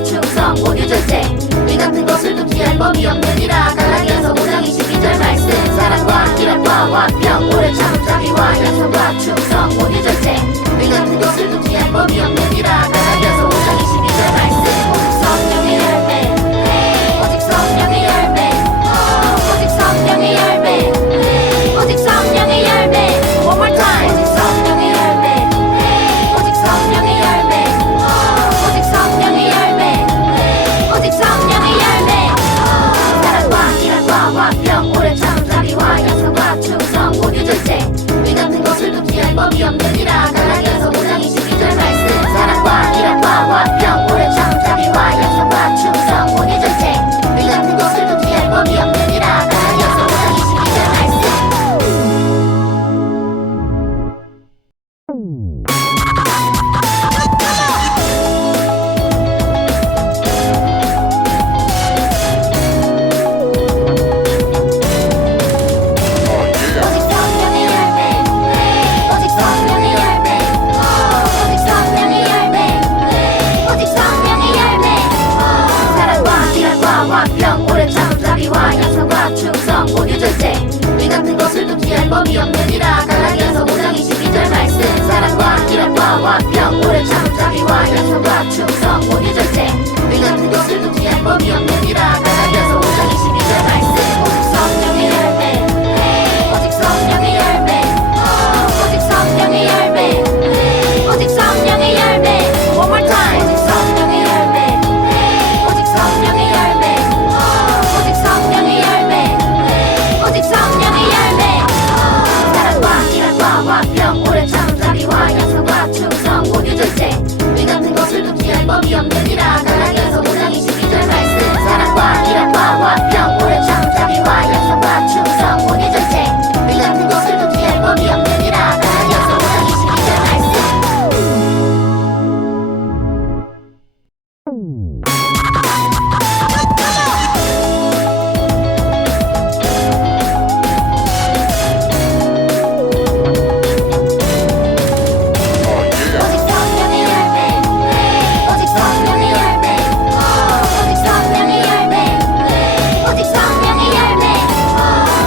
약속과 충성 모두 절제. 이 같은 것을 좀 피할 법이 없느니라. 갈라디아서 5장 22절 말씀. 사랑과 기쁨과 화평 오래 참음 자비와 약속과 충성 모두 절제. 이 같은 것을 좀 피할 법이 없느니라. 갈라디아서 5장 22절 말씀. 오직 성령의 열매, 오직 성령의 열매, 오직 성령의 열매, 오직 성령의 열매. One more time. 오직 성령의 열매, 오직 성령의 열매, 오직 성령의 열매, 오직 성령의 열매. 사랑과 기쁨과 화평 오래 참음 자비와 약속과 충성 모두 절제. 이 같은 것을 좀 피할 법이 없느니라. 갈라디아서 5장 22절 말씀. 사랑과 기쁨과 화평 오래 참음 자비와 약속과 충성 모두 절제. 이 같은 것을 좀 피할 법이 없느니라. 갈라디아서 5장 22절 말씀. 오직 성령의 열매, 오직 성령의 열매, 오직 성령의 열매, 오직 성령의 열매. 사랑과 기쁨과 화평 오래 참음 자비와 약속과 충성 모두 절제. 이 같은 것을 좀 피할 법이 없느니라. 갈라디아서 5장 22절 말씀. 사랑과 기쁨과 화평 오래 참음 자비와 약속과 충성 모두 절제. 이 같은 것을 좀 피할 법이 없느니라. 갈라디아서 5장 22절 말씀. 오직 성령의 열매, 오직 성령의 열매, 오직 성령의 열매, 오직 성령의 열매. One more time. 오직 성령의 열매, 오직 성령의 열매, 오직 성령의 열매, 오직 성령의 열매. 사랑과 기쁨과 화평 오래 참음 자비와 약속과 충성 모두 절제. 이 같은 것을 좀 피할 법이 없느니라. 갈라디아서 5장 22절 말씀. 사랑과 기쁨과 화평 오래 참음 자비와 약속과 충성 모두 절제. 이 같은 것을 좀 피할 법이 없느니라. 갈라디아서 5장 22절 말씀. 오직 성령의 열매, 오직 성령의 열매, 오직 성령의 열매, 오직 성령의 열매.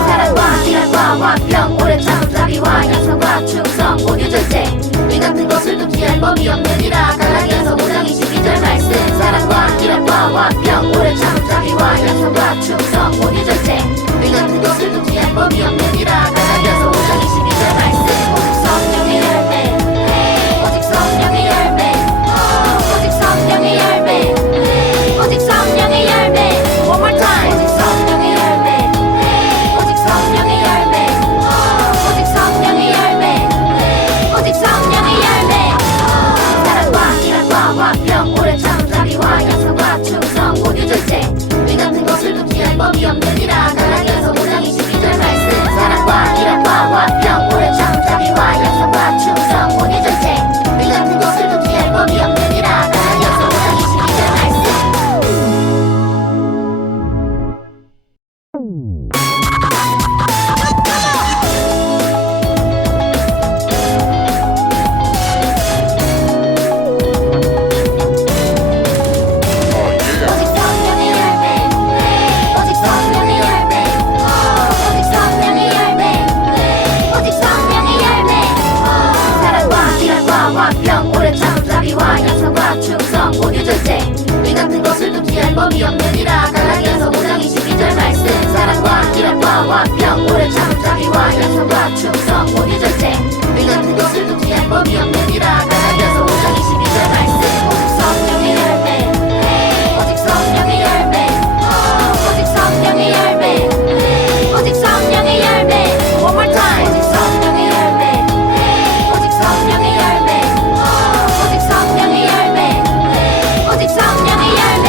사랑과 기쁨과 화평 오래 참음 자비와 약속과 충성 모두 절제. 이 같은 것을 좀 피할 법이 없느니라. 갈라디아서 5장 22절 말씀. 사랑과 기쁨과 화평 오래 참음 자비와 약속과 충성 모두 절제. 이 같은 것을 좀 피할 법이 없느니라. 갈라디아서 5장 22절 말씀. 오직 성령의 열매, 오직 성령의 열매, 오직 성령의 열매, 오직 성령의 열매. One more time. 오직 성령의 열매, 오직 성령의 열매, 오직 성령의 열매, 오직 성령의 열매. 사랑과 기쁨과 화평 오래 참음 자비와 약속과 충성 모두 절제. 이 같은 것을 좀 피할 법이 없느니라. 갈라디아서 5장 22절 말씀. 사랑과 기쁨과 화평 오래 참음 자비와 약속과 충성 모두 절제. 이 같은 것을 좀 피할 법이 없느니라. 갈라디아서 5장 22절 말씀. 오직 성령의 열매, 오직 성령의 열매, 오직 성령의 열매, 오직 성령의 열매. 사랑과 기쁨과 화평 오래 참음 자비와 약속과 충성 모두 절제. 이 같은 것을 좀 피할 법이 없느니라. 갈라디아서 5장 22절 말씀. 사랑과 기쁨과 화평 오래 참음 자비와 약속과 충성 모두 절제. 이 같은 것을 좀 피할 법이 없느니라. 갈라디아서 5장 22절 말씀. 오직 성령의 열매, 오직 성령의 열매, 오직 성령의 열매, 오직 성령의 열매. One more time. 오직 성령의 열매, 오직 성령의 열매, 오직 성령의 열매, 오직 성령의 열매.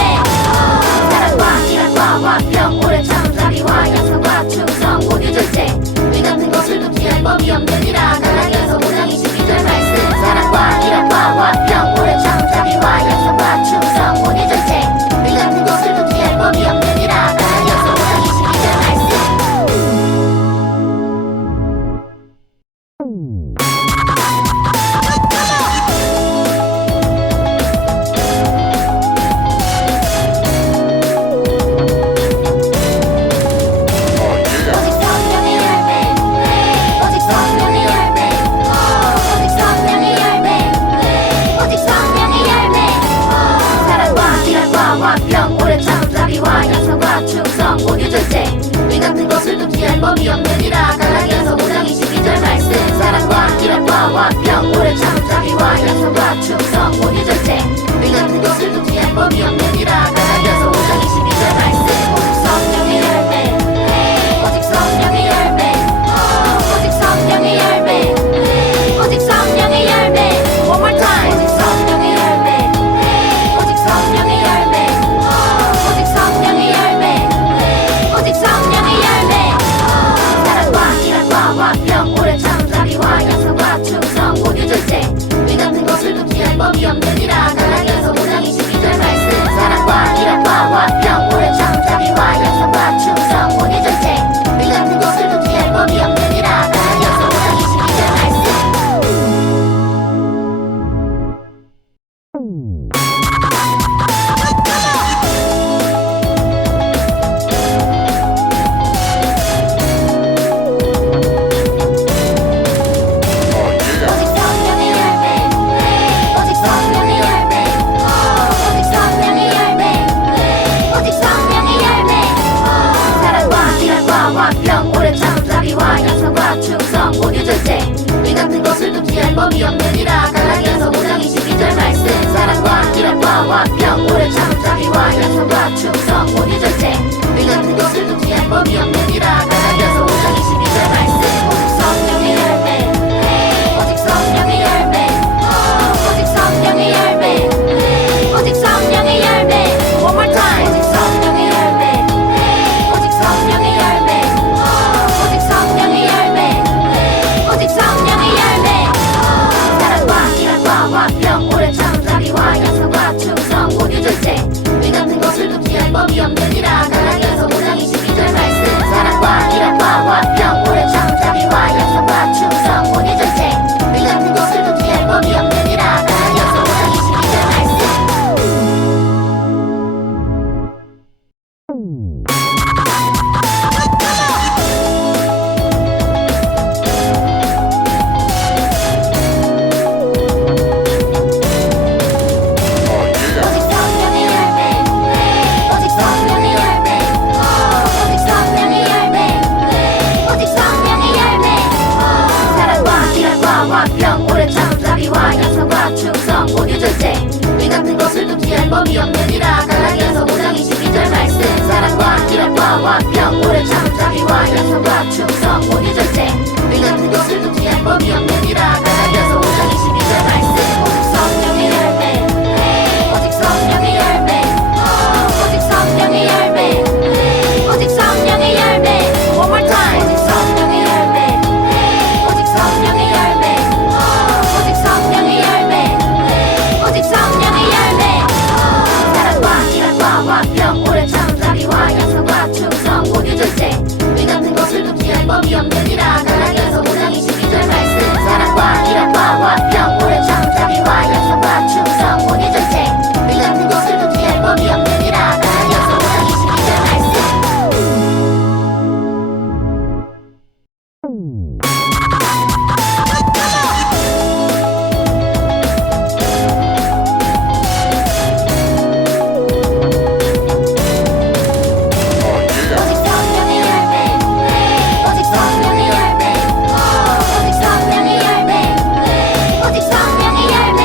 사랑과 기쁨과 화평 오래 참음 자비와 약속과 충성 모두 절제. 이 같은 것을 좀 피할 법이 없느니라. 갈라디아서 5장 22절 말씀. 사랑과 기쁨과 화평 오래 참음 자비와 약속과 화평 오래 참자비와 약속과 충성 모두 절제 이 같은 것을 두기엔 법이 없느니라 갈라디아서 5장 22절 말씀 오직 성령의 열매 오직 성령의 열매 오직 성령의 열매 오직 성령의 열매 One more time 오직 성령의 열매 오직 성령의 열매 오직 성령의 열매 오직 성령의 열매 사랑과 희락과 화평 오래 참자비와 약속과 충성 모두 절제 이 같은 것을 두기엔 법이 없느니라 갈라디아서 5장 22절 말씀 사랑과 희락과 화평 오래 참자비와 약속과 충성 모두 절제 이 같은 것을 두기엔 법이 없느니라 갈라디아서 5장 22절 말씀 오직 성령의 열매 오직 성령의 열매 오직 성령의 열매 오직 성령의 열매 사랑과 희락과 화평 오래 참자비와 약속과 충성 모두 절제 이 같은 것을 두기엔 법이 없느니라 갈라디아서 5장 22절 말씀 사랑과 희락과 화평 오래 참자비와 약속과 충성 모두 절제 이 같은 것을 두기엔 법이 없느니라 갈라디아서 5장 22절 말씀 오직 성령의 열매 오직 성령의 열매 오직 성령의 열매 오직 성령의 열매 One more time 오직 성령의 열매 오직 성령의 열매 오직 성령의 열매 오직 성령의 열매 사랑과 희락과 화평 오래 참자비와 약속과 충성 모두 절제 이 같은 것을 두기엔 법이 없느니라 갈라디아서 5장 22절 말씀 사랑과 희락과 화평 오래 참자비와 약속과 충성 모두 절제 이 같은 것을 두기엔 법이 없느니라 갈라디아서 5장 22절 말씀 오직 성령의 열매 오직 성령의 열매 오직 성령의 열매 오직 성령의 열매 사랑과 희락과 화평 오래 참자비와 약속과 충성 모두 절제 이 같은 것을 두기엔 법이 없느니라 갈라디아서 5장 22절 말씀 사랑과 희락과 화평 오래 참자비와 약속과 충성 모두 절제 이 같은 것을 두기엔 법이 없느니라 갈라디아서 5장 22절 말씀 오직 성령의 열매 오직 성령의 열매 오직 성령의 열매 오직 성령의 열매 One more time 오직 성령의 열매 오직 성령의 열매 오직 성령의 열매 오직 성령의 열매 사랑과 희락과 화평 오래 참자비와 약속과 충성 모두 절제 이 같은 것을 두기엔 법이 없느니라 갈라디아서 5장 22절 말씀 사랑과 희락과 화평 오래 참자비와 약속과 충성 모두 절제 이 같은 것을 두기엔 법이 없느니라 갈라디아서 5장 22절 말씀 오직 성령의 열매 오직 성령의 열매 오직 성령의 열매 오직 성령의 열매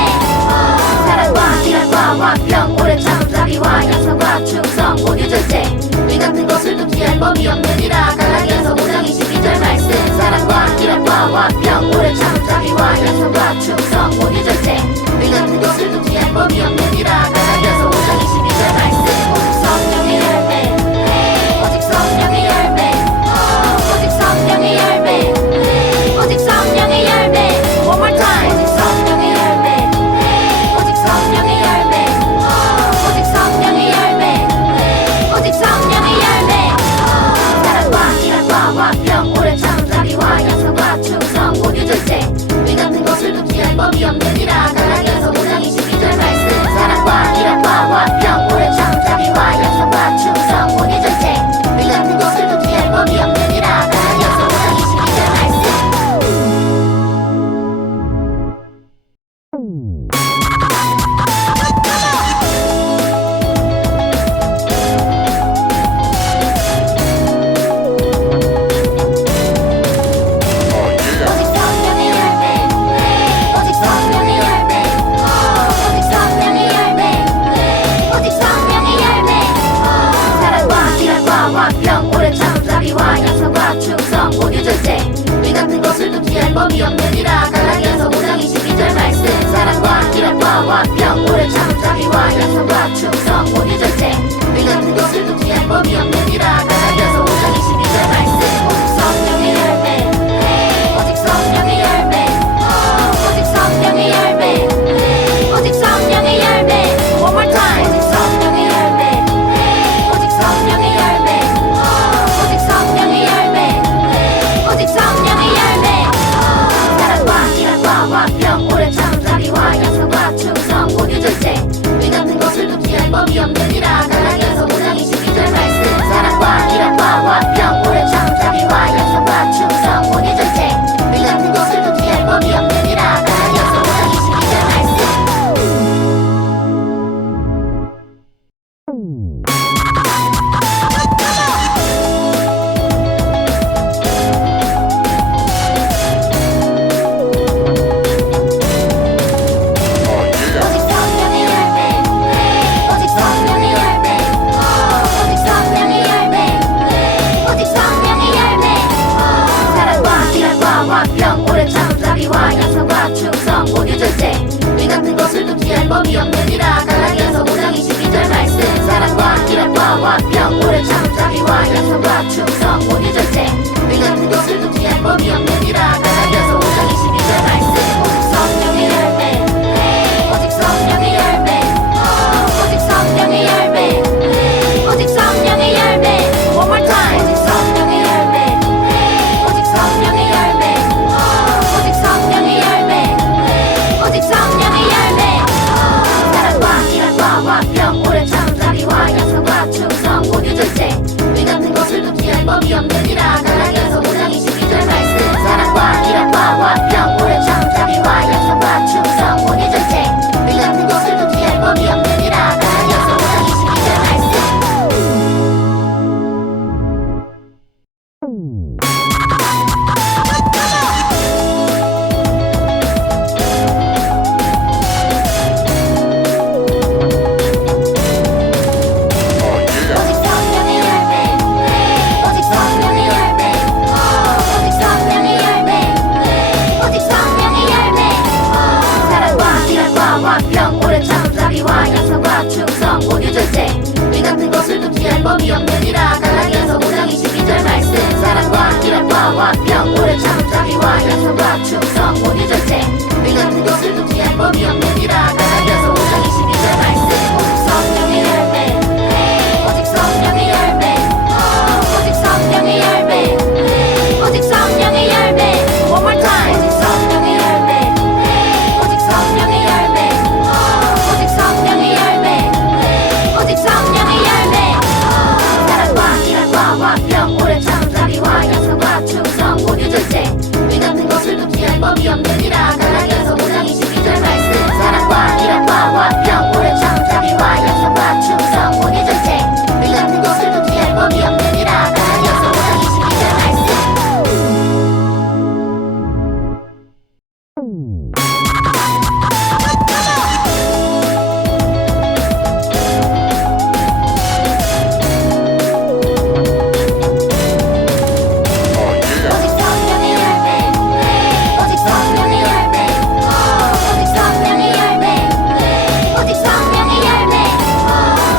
사랑과 희락과 화평 오래 참자비와 약속과 충성 모두 절제 이 같은 것을 두기엔 법이 없느니라 갈라디아서 5장 22절 말씀 사랑과 희락과 화평 오래 참자비와 약속과 충성 모두 절제 이 같은 것을 두기엔 법이 없느니라 갈라디아서 5장 22절 말씀 오직 성령의 열매 오직 성령의 열매 오직 성령의 열매 오직 성령의 열매 One more time 오직 성령의 열매 오직 성령의 열매 오직 성령의 열매 오직 성령의 열매 사랑과 희락과 화평 오래 참자비와 약속과 충성 모두 절제 이 같은 것을 두기엔 법이 없느니라 갈라디아서 5장 22절 말씀 사랑과 희락과 것을 피할 법이 없느니라. 갈라디아서 5장 22절 말씀. 사랑과 기쁨과 화평 오래 참자비와 양선과 충성 온유 절제 이 같은 것을 피할 법이 없느니라. 갈라디아서 5장 22절 말씀. 오직 성령의 열매 오직 성령의 열매 오직 성령의 열매 오직 성령의 열매 One more time. 오직 성령의 열매 오직 성령의 열매 오직 성령의 열매 오직 성령의 열매 사랑과 기쁨과 화평 오래 참자비와 양선과 충성 온유 절제 이 같은 것을 피할 법이 없느니라. 갈라디아서 5장 22절 말씀. 사랑과 기쁨과 화평 오래 참자비와 양선과 충성 온유 절제 이 같은 것을 피할 법이 없느니라. 갈라디아서 5장 22절 말씀. 오직 성령의 열매 오직 성령의 열매 오직 성령의 열매 오직 성령의 열매 사랑과 기쁨과 화평 오래 참자비와 양선과 충성 온유 절제 이 같은 것을 피할 법이 없느니라. 갈라디아서 5장 22절 말씀. 사랑과 기쁨과 화평 오래 참자비와 양선과 충성 온유 절제 이 같은 것을 피할 법이 없느니라. 갈라디아서 5장 22절 말씀. 오직 성령의 열매 오직 성령의 열매 오직 성령의 열매 오직 성령의 열매 One more time. 오직 성령의 열매 오직 성령의 열매 오직 성령의 열매 오직 성령의 열매 사랑과 기쁨과 화평 오래 참자비와 양선과 충성 온유 절제 이 같은 것을 피할 법이 없느니라. 갈라디아서 5장 22절 말씀. 사랑과 기쁨과 화평 오래 참자비와 양선과 충성 온유 절제 이 같은 것을 피할 법이 없느니라. 갈라디아서 5장 22절 말씀. 오직 성령의 열매 오직 성령의 열매 오직 성령의 열매 오직 성령의 열매 사랑과 기쁨과 화평 오래 참자비와 양선과 충성 온유 절제 이 같은 것을 피할 법이 없느니라. 갈라디아서 5장 22절 말씀. 사랑과 기쁨과 화평 오래 참자비와 양선과 충성 온유 절제 이 같은 것을 피할 법이 없느니라. 갈라디아서 5장 22절 말씀. 오직 성령의 열매 오직 성령의 열매 오직 성령의 열매 오직 성령의 열매 One more time. 오직 성령의 열매 오직 성령의 열매 오직 성령의 열매 오직 성령의 열매 사랑과 기쁨과 화평 오래 참자비와 양선과 충성 온유 절제 이 같은 것을 피할 법이 없느니라. 갈라디아서 5장 22절 말씀. 사랑과 기쁨과 화평 오래 참자비와 양선과 충성 온유 절제 이 같은 것을 피할 법이 없느니라. 갈라디아서 5장 22절 말씀. 오직 성령의 열매 오직 성령의 열매 오직 성령의 열매 오직 성령의 열매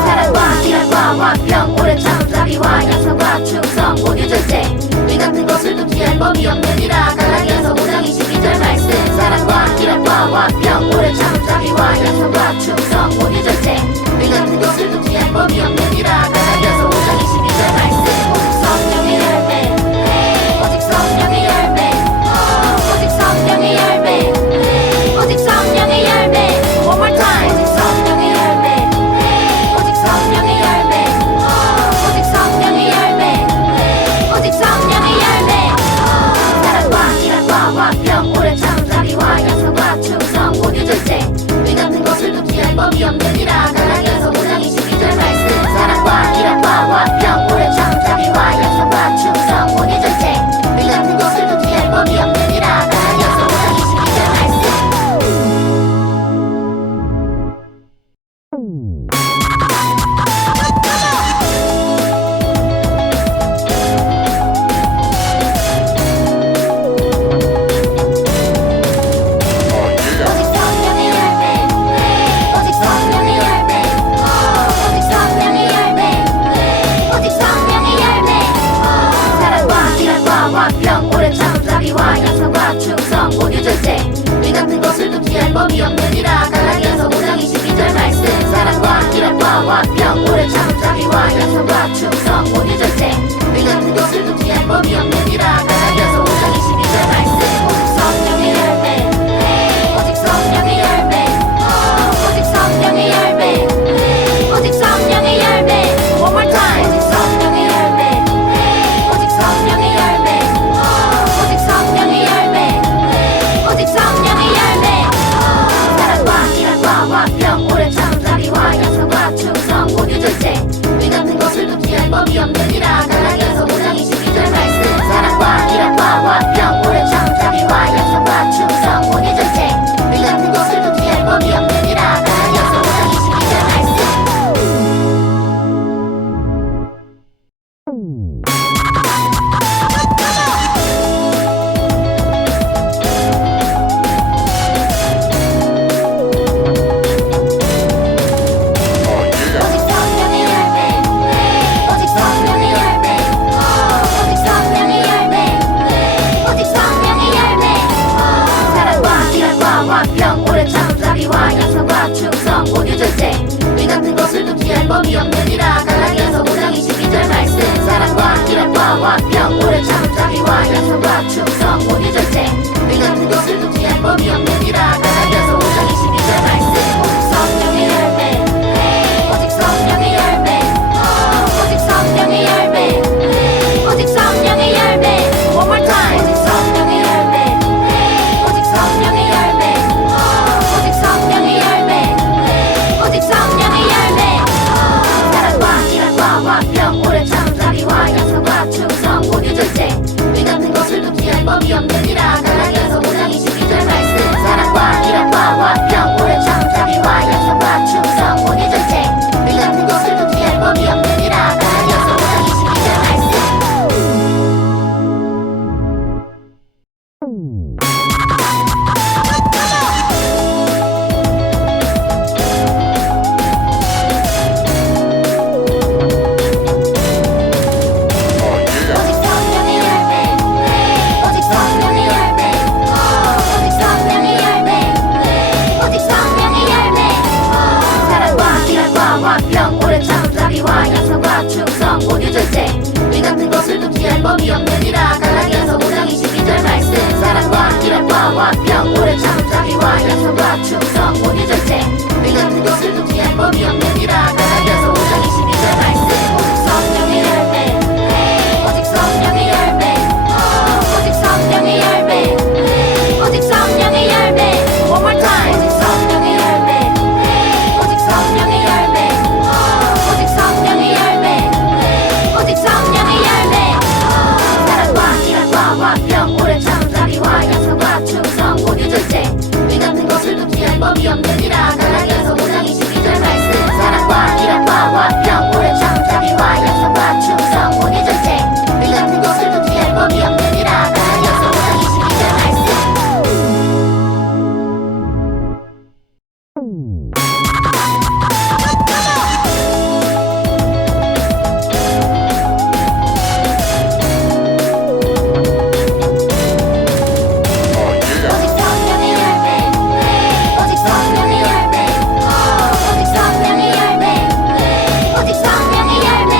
사랑과 기쁨과 화평 오래 참자비와 양선과 충성 온유 절제 이 같은 것을 피할 법이 없느니라. 갈라디아서 5장 22절 말씀. 사랑과 기쁨과 화평 오래 참자비와 양선과 충성 온유 절제 이 같은 것을 피할 법이 없느니라. 갈라디아서 5장 22절 말씀. 오직 성령의 열매 오직 성령의 열매 오직 성령의 열매 오직 성령의 열매 One more time. 오직 성령의 열매 오직 성령의 열매 오직 성령의 열매 오직 성령의 열매 사랑과 기쁨과 화평 오래 참자비와 양선과 충성 온유 절제 이 같은 것을 피할 법이 과와 병 오래 참은 자비와 약속과 충성 모두 절제 이 같은 것을 두기할 법이 없느니라 갈라디아서 5장 22절 말씀 오직 성령의 열매 오직 성령의 열매 오직 성령의 열매 오직 성령의 열매 One more time 오직 성령의 열매 오직 성령의 열매 오직 성령의 열매 오직 성령의 열매 사랑과 희락과 병 오래 참은 자비와 약속과 충성 모두 절제 이 같은 것을 두기할 법이 없느니라 갈라디아서 5장 22절 말씀 사랑과 희락과 병 오래 참은 자비와 약속과 충성 모두 절제 이 같은 것을 두기할 법이 없느니라 갈라디아서 5장 22절 말씀 오직 성령의 열매 오직 성령의 열매 오직 성령의 열매 오직 성령의 열매 사랑과 희락과 병 오래 참은 자비와 약속과 충성 모두 절제 이 같은 것을 두기할 법이 없느니라 갈라디아서 5장 22절 말씀 사랑과 희락과 병 오래 참은 자비와 약속과 충성 모두 절제 이 같은 것을 두기할 법이 없느니라 갈라디아서 5장 22절 말씀 오직 성령의 열매 오직 성령의 열매 오직 성령의 열매 오직 성령의 열매 One more time 오직 성령의 열매 오직 성령의 열매 오직 성령의 열매 오직 성령의 열매 사랑과 희락과 병 오래 참은 자비와 약속과 충성 모두 절제 이 같은 것을 두기할 법이 없느니라 갈라디아서 5장 22절 말씀 사랑과 희락과 병 오래 참은 자비와 약속과 충성 모두 절제 이 같은 것을 두기할 법이 없느니라 갈라디아서 5장 22절 말씀 오직 성령의 열매 오직 성령의 열매 오직 성령의 열매 오직 성령의 열매 사랑과 희락과 병 오래 참은 자비와 약속과 충성 모두 절제 이 같은 것을 두기할 법이 없느니라 갈라디아서 5장 22절 말씀 사랑과 희락과 병 오래 참은 자비와 약속과 충성 모두 절제 이 같은 것을 두기할 법이 없느니라 갈라디아서 5장 22절 말씀 오직 성령의 열매 오직 성령의 열매 오직 성령의 열매 오직 성령의 열매 One more time 오직 성령의 열매 오직 성령의 열매 오직 성령의 열매 오직 성령의 열매 사랑과 희락과 병 오래 참은 자비와 약속과 충성 모두 절제 이 같은 것을 두기할 법이 없느니라 갈라디아서 5장 22절 말씀 사랑과 희락과 병 오래 참은 자비와 약속과 충성 모두 절제 이 같은 것을 두기할 법이 없느니라 갈라디아서 5장 22절 말씀 오직 성령의 열매 오직 성령의 열매 오직 성령의 열매 오직 성령의 열매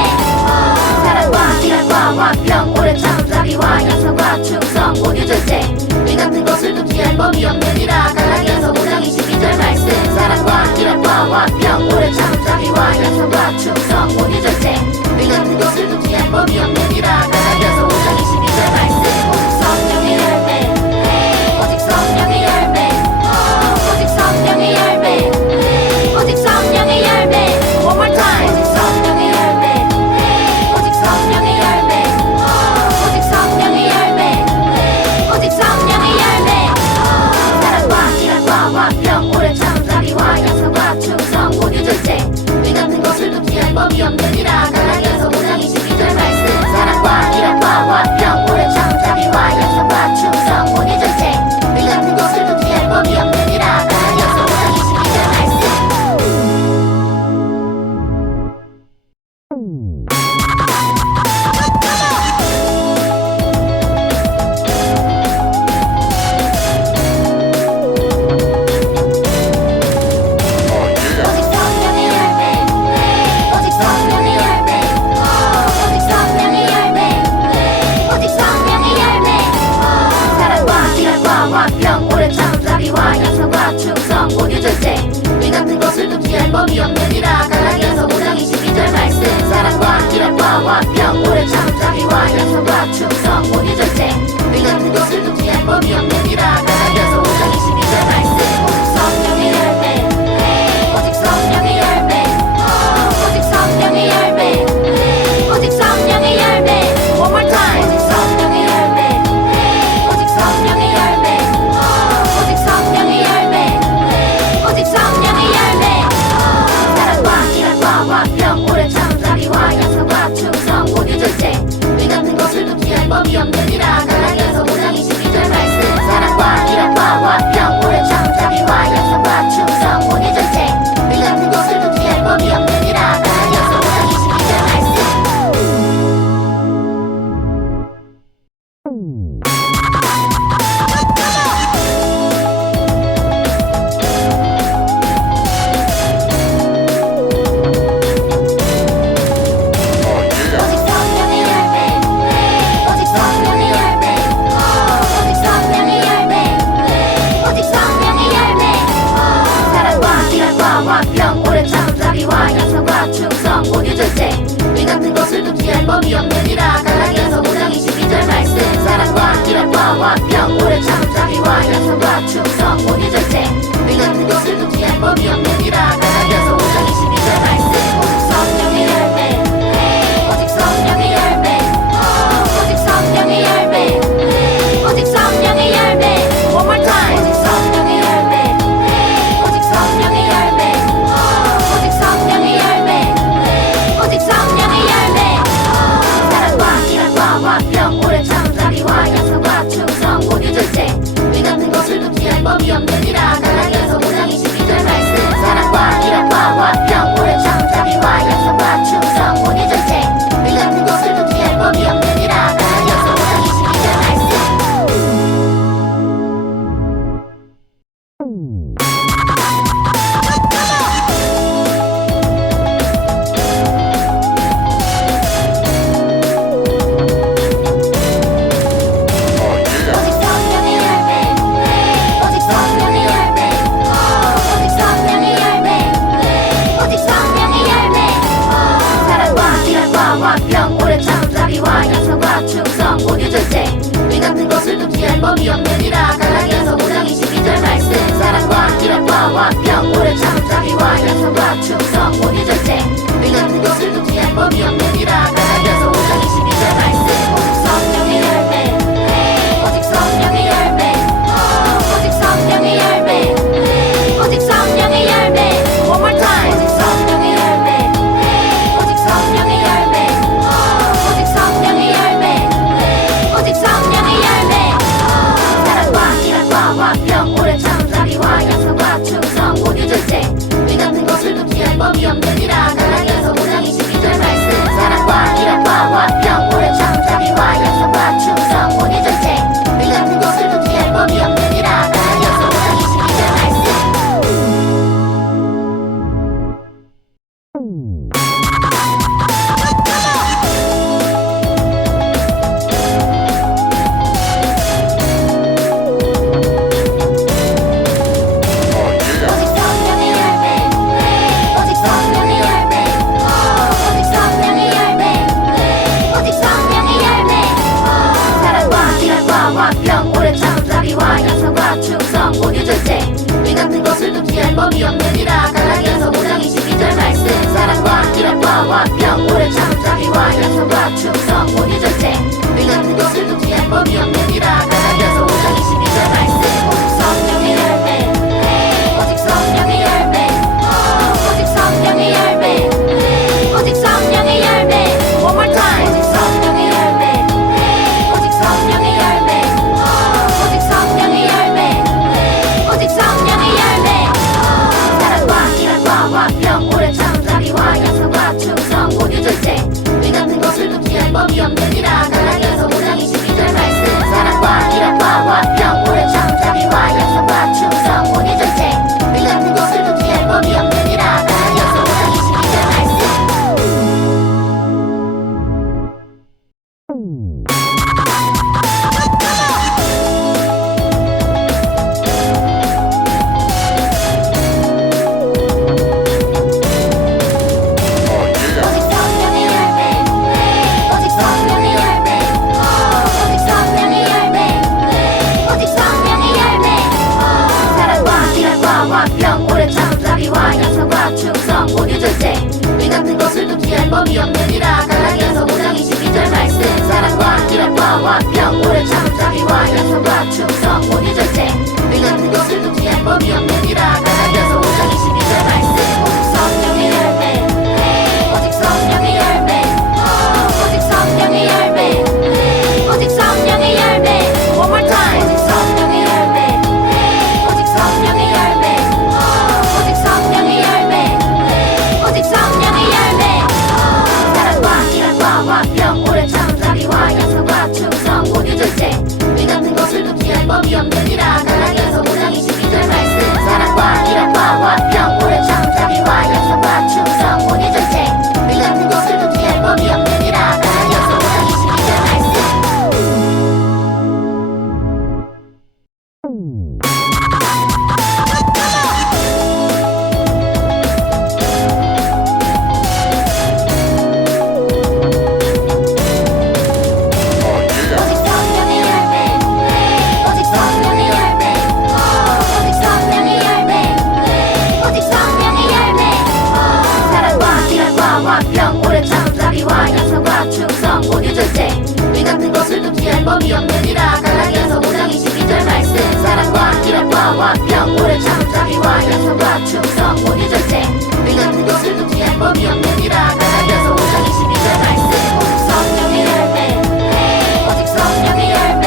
사랑과 희락과 병 오래 참은 자비와 약속과 충성 모두 절제 이 같은 것을 두기할 법이 없느니라 갈라디아서 5장 22절 말씀 사랑과 희락과 병 오래 참은 자비와 약속과 충성 모두 절제 이 같은 것을 두기할 법이 없느니라 갈라디아서 5장 22절 말씀 오직 성령의 열매 오직 성령의 열매 오직 성령의 열매 오직 성령의 열매 One more time 오직 성령의 열매 오직 성령의 열매 오직 성령의 열매 오직 성령의 열매 사랑과 희락과 병 오래 참은 자비와 약속과 충성 모두 절제 이 같은 것을 두기할 법이 없느니라 갈라디아서 5장 22절 말씀 사랑과 같은 것을 두기할 법이 없느니라. 갈라디아서 5장 22절 말씀. 사랑과 기락과 화평 오래 참음 자비와 약속과 충성 온유 절제 이 같은 것을 두기할 법이 없느니라. 갈라디아서 5장 22절 말씀. 오직 성령의 열매 오직 성령의 열매 오직 성령의 열매 오직 성령의 열매 One more time. 오직 성령의 열매 오직 성령의 열매 오직 성령의 열매 오직 성령의 열매 사랑과 기락과 화평 오래 참음 자비와 약속과 충성 온유 절제 이 같은 것을 두기할 법이 없느니라. 갈라디아서 5장 22절 말씀. 사랑과 기락과 화평 오래 참음 자비와 약속과 충성 온유 절제 이 같은 것을 두기할 법이 없느니라. 갈라디아서 5장 22절 말씀. 오직 성령의 열매 오직 성령의 열매 오직 성령의 열매 오직 성령의 열매 사랑과 기락과 화평 오래 참음 자비와 약속과 충성 온유 절제 이 같은 것을 두기할 법이 없느니라. 갈라디아서 5장 22절 말씀. 사랑과 기락과 화평 오래 참음 자비와 약속과 충성 온유 절제 이 같은 것을 두기할 법이 없느니라. 갈라디아서 5장 22절 말씀. 오직 성령의 열매 오직 성령의 열매 오직 성령의 열매 오직 성령의 열매 One more time. 오직 성령의 열매 오직 성령의 열매 오직 성령의 열매 오직 성령의 열매 사랑과 기락과 화평 오래 참음 자비와 약속과 충성 온유 절제 이 같은 것을 두기할 법이 없느니라. 갈라디아서 5장 22절 말씀. 사랑과 기락과 화평 오래 참음 자비와 약속과 충성 온유 절제 이 같은 것을 두기할 법이 없느니라. 갈라디아서 5장 22절 말씀. 오직 성령의 열매 오직 성령의 열매 오직 성령의 열매 오직 성령의 열매 사랑과 기락과 화평 오래 참음 자비와 약속과 충성 온유 절제 이 같은 것을 두기할 법이 없느니라. 갈라디아서 5장 22절 말씀. 사랑과 기락과 화평 오래 참음 자비와 약속과 충성 온유 절제 이 같은 것을 두기할 법이 없느니라. 갈라디아서 5장 22절 말씀. 오직 성령의 열매 오직 성령의 열매 오직 성령의 열매 오직 성령의 열매 One more time. 오직 성령의 열매 오직 성령의 열매 오직 성령의 열매 오직 성령의 열매 사랑과 기락과 화평 오래 참음 자비와 약속과 충성 온유 절제 이 같은 것을 두기할 법이 없느니라. 갈라디아서 5장 22절 말씀. 사랑과 기락과 화평 오래 참음 자비와 약속과 충성 온유 절제 이 같은 것을 두기할 법이 없느니라. 갈라디아서 5장 22절 말씀. 오직 성령의 열매 오직 성령의 열매 오직 성령의 열매 오직 성령의 열매 사랑과 기락과 화평 오래 참음 자비와 약속과 충성 온유 절제 이 같은 것을 두기할 법이 없느니라. 갈라디아서 5장 22절 말씀. 사랑과 기락과 화평 오래 참음 자비와 약속과 충성 온유 절제 이 같은 것을 두기할 법이 없느니라. 갈라디아서 5장 22절 말씀. 오직 성령의 열매 오직 성령의 열매 오직 성령의 열매 오직 성령의 열매 One more time. 오직 성령의 열매 오직 성령의 열매 오직 성령의 열매 오직 성령의 열매 법이 없느니라 갈라디아서 5장 22절 말씀 사랑과 희락과 화평 오래 참음 자비와 양선과 충성 온유 절제 이 같은 것을 두기할 법이 없느니라 갈라디아서 5장 22절 말씀 오직 성령의 열매 오직 성령의 열매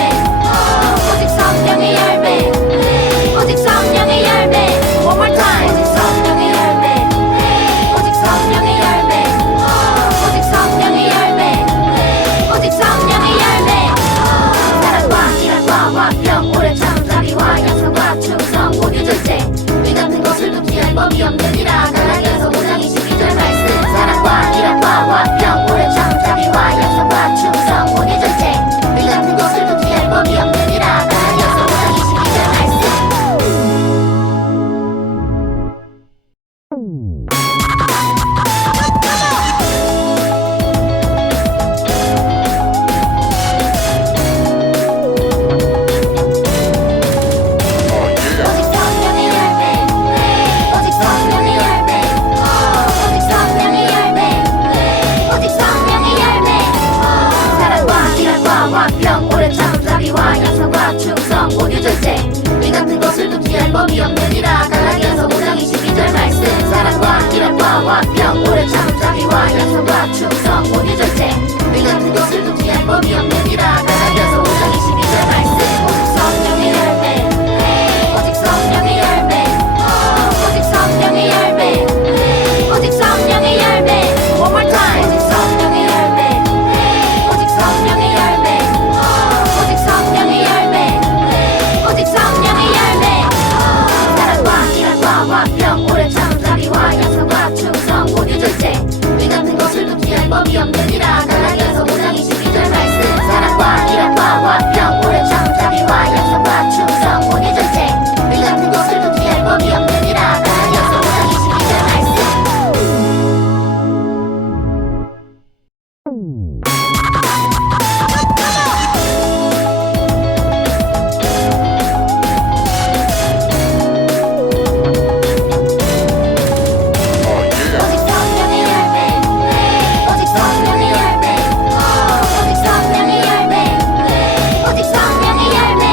오직 성령의 열매 오직 성령의 열매 One more time 오직 성령의 열매 오직 성령의 열매 오직 성령의 열매 오직 성령의 열매 사랑과 희락과 화평 오래 참음 자비와 양선과 충성 온유 절제 이 같은 것을 두기할 법이 없느니라 갈라디아서 5장 22절 말씀 사랑과 희락과 화평 오래 참음 자비와 양선과 충성 온유 절제 이 같은 것을 두기할 법이 없느니라 갈라디아서 5장 22절 말씀 오직 성령의 열매 오직 성령의 열매 오직 성령의 열매 오직 성령의 열매 사랑과 희락과 화평 오래 참음 자비와 양선과 충성 온유 절제 이 같은 것을 두기할 법이 없느니라 갈라디아서 5장 22절 말씀 사랑과 희락과 화평 오래 참음 자비와 양선과 충성 온유 절제 이 같은 것을 두기할 법이 없느니라 갈라디아서 5장 22절 말씀 오직 성령의 열매 오직 성령의 열매 오직 성령의 열매 오직 성령의 열매 One more time 오직 성령의 열매 오직 성령의 열매 오직 성령의 열매 오직 성령의 열매 사랑과 희락과 화평 오래 참음 자비와 양선과 충성 온유 절제 이 같은 것을 두기할 법이 없느니라 갈라디아서 5장 22절 말씀 사랑과 희락과 화평 오래 참음 자비와 양선과 충성 온유 절제 이 같은 것을 두기할 법이 없느니라 갈라디아서 5장 22절 말씀 오직 성령의 열매 오직 성령의 열매 오직 성령의 열매 오직 성령의 열매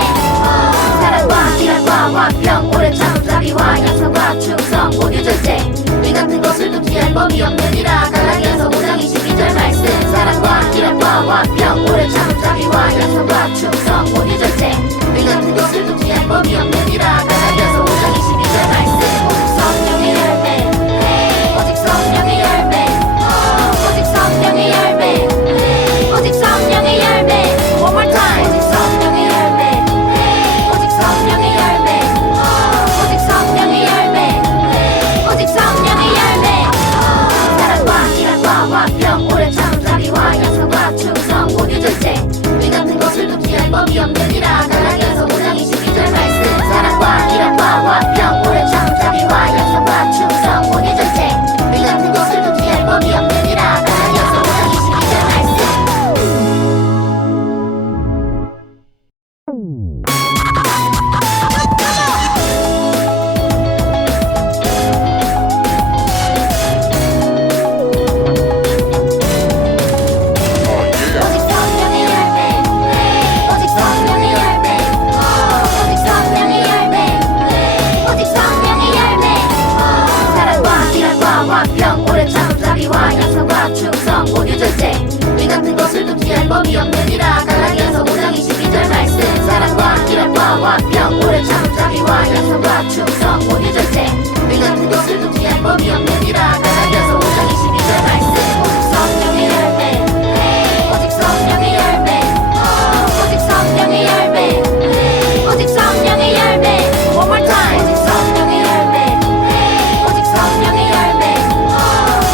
사랑과 희락과 화평 오래 참음 자비와 양선과 충성 온유 절제 이 같은 것을 두기할 법이 없느니라 갈라디아서 5장 22절 말씀 사랑과 희락과 화평 오래 참음 자비와 양선과 충성 온유 절제 이 같은 것을 두기할 법이 없느니라 갈라디아서 5장 22절 말씀 오직 성령의 열매 오직 성령의 열매 오직 성령의 열매 오직 성령의 열매 One more time 오직 성령의 열매 오직 성령의 열매 오직 성령의 열매 오직 성령의 열매 사랑과 희락과 화평 오래 참음 자비와 양선과 충성 온유 절제 이 같은 것을 두기할 법이 없느니라 갈라디아서 5장 22절 말씀 사랑과 희락과 화평 오래 참음 자비와 양선과 충성 온유 절제 이 같은 것을 두기할 법이 없느니라 갈라디아서 5장 22절 말씀 오직 성령의 열매 오직 성령의 열매 오직 성령의 열매 오직 성령의 열매 사랑과 희락과 화평 오래 참음 자비와 양선과 충성 온유 절제 이 같은 것을 두기할 법이 없느니라 갈라디아서 5장 22절 말씀 사랑과 희락과 화평 오래 참음 자비와 양선과 충성 온유 절제 이 같은 것을 두기할 법이 없느니라 갈라디아서 5장 22절 말씀 오직 성령의 열매 오직 성령의 열매 오직 성령의 열매 오직 성령의 열매 One more time 오직 성령의 열매 오직 성령의 열매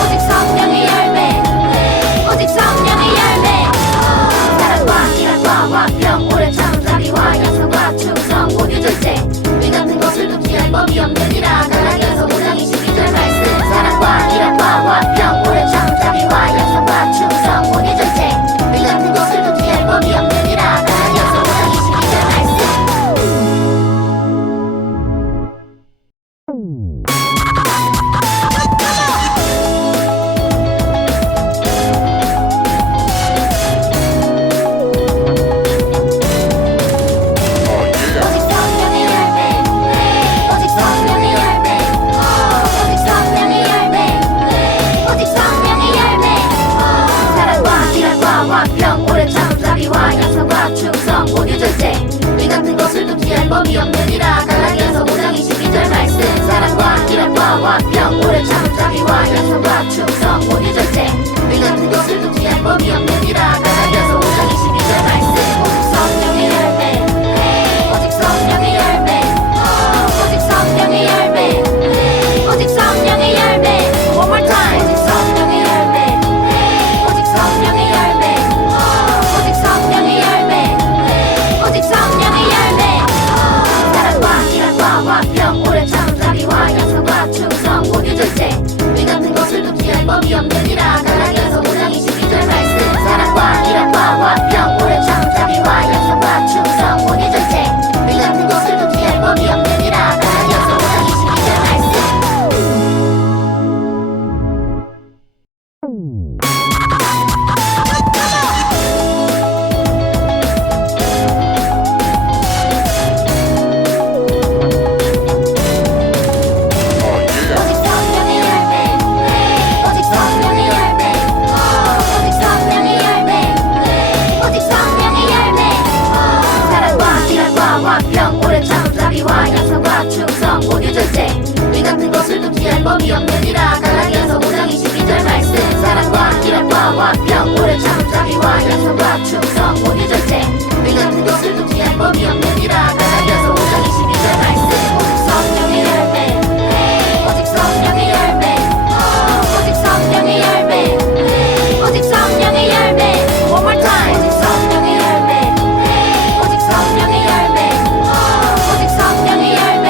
오직 성령의 열매 오직 성령의 열매 사랑과 희락과 화평 오래 참음 자비와 양선과 충성 온유 절제 이 같은 것을 두기할 법이 없느니라 갈라디아서 5장 22절 말씀 사랑과 절제 이 같은 것을 또 피할 법이 없느니라 갈라디아서 5장 22절 말씀 사랑과 희락과 화평 오래 참음 자비와 양선과 충성 온유 절제 이 같은 것을 또 피할 법이 없느니라 갈라디아서 5장 22절 말씀 오직 성령의 열매 오직 성령의 열매 오직 성령의 열매 오직 성령의 열매 One more time 오직 성령의 열매 오직 성령의 열매 오직 성령의 열매 오직 성령의 열매 사랑과 희락과 화평 오래 참음 자비와 양선과 충성 온유 절제 이 같은 것을 또 피할 법이 없느니라 갈라디아서 5장 22절 말씀 사랑과 희락과 화평 오래 참음 자비와 양선과 충성 온유 절제 이 같은 것을 또 피할 법이 없느니라 갈라디아서 5장 22절 말씀 오직 성령의 열매 오직 성령의 열매 오직 성령의 열매 오직 성령의 열매 사랑과 희락과 화평 오래 참음 자비와 양선과 충성 온유 절제 이 같은 것을 또 피할 법이 없느니라 갈라디아서 5장 22절 말씀 사랑과 희락과 화평 오래 참음 자비와 양선과 충성 온유 절제 이 같은 것을 또 피할 법이 없느니라 갈라디아서 5장 22절 말씀 오직 성령의 열매 오직 성령의 열매 오직 성령의 열매 오직 성령의 열매 One more time 오직 성령의 열매 오직 성령의 열매 오직 성령의 열매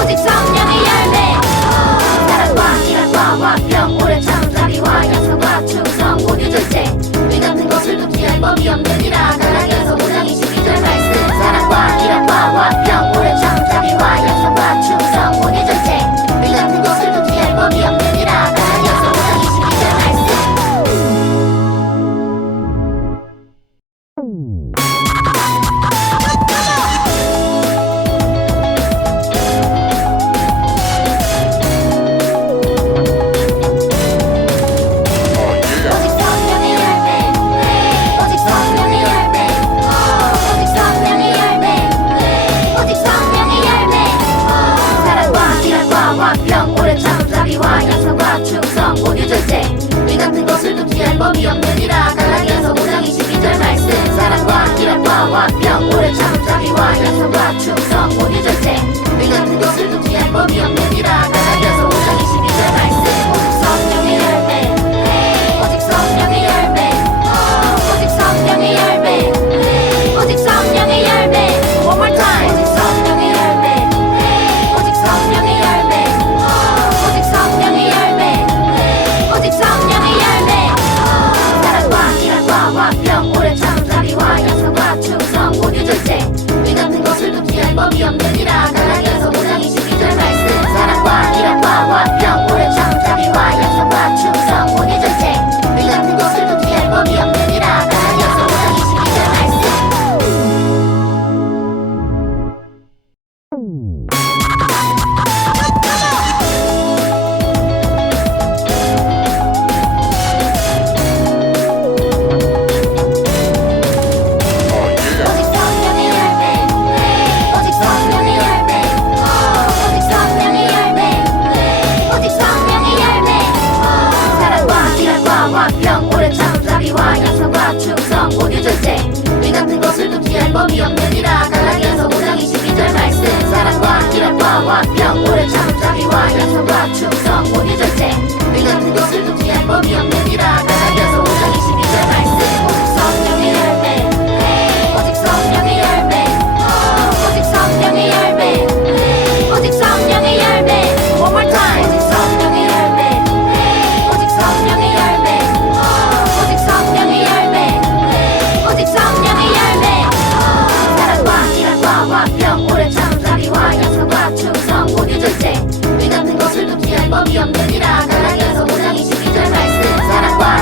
오직 성령의 열매 사랑과 희락과 화평 오래 참음 자비와 양선과 충성 온유 절제 이 같은 것을 또 피할 법이 없느니라 갈라디아서 5장 22절 말씀 사랑과 희락과 화평 오래 참음 자비와 양선과 충성 온유 절제 이 같은 것을 또 피할 법이 없느니라 갈라디아서 5장 22절 말씀 오직 성령의 열매 오직 성령의 열매 오직 성령의 열매 오직 성령의 열매 사랑과 희락과 화평 오래 참음 자비와 양선과 충성 온유 절제 이 같은 것을 또 피할 법이 없느니라 갈라디아서 5장 22절 말씀 사랑과 희락과 화평 오래 참음 자비와 양선과 충성 온유 절제 이 같은 것을 또 피할 법이 없느니라 갈라디아서 5장 22절 말씀 오직 성령의 열매 오직 성령의 열매 오직 성령의 열매 오직 성령의 열매 One more time 오직 성령의 열매 오직 성령의 열매 오직 성령의 열매 오직 성령의 열매 사랑과 희락과 화평 오래 참음 자비와 양선과 충성 온유 절제 이 같은 것을 또 피할 법이 없느니라 갈라디아서 5장 22절 말씀 사랑과 희락과 화평 오래 참음 자비와 양선과 충성 온유 절제 이 같은 것을 또 피할 법이 없느니라 갈라디아서 5장 22절 말씀 오직 성령의 열매 오직 성령의 열매 오직 성령의 열매 오직 성령의 열매 사랑과 희락과 화평 오래 참음 자비와 양선과 충성 온유 절제 이 같은 것을 또 피할 법이 없느니라 갈라디아서 5장 22절 말씀 사랑과 희락과 화평 오래 참음 자비와 양선과 충성 온유 절제 이 같은 것을 또 피할 법이 없느니라 갈라디아서 5장 22절 말씀 오직 성령의 열매 오직 성령의 열매 오직 성령의 열매 오직 성령의 열매 One more time 오직 성령의 열매 오직 성령의 열매 오직 성령의 열매 오직 성령의 열매 사랑과 희락과 화평 오래 참음 자비와 양선과 충성 온유 절제 이 같은 것을 또 피할 법이 없느니라 갈라디아서 5장 22절 말씀 사랑과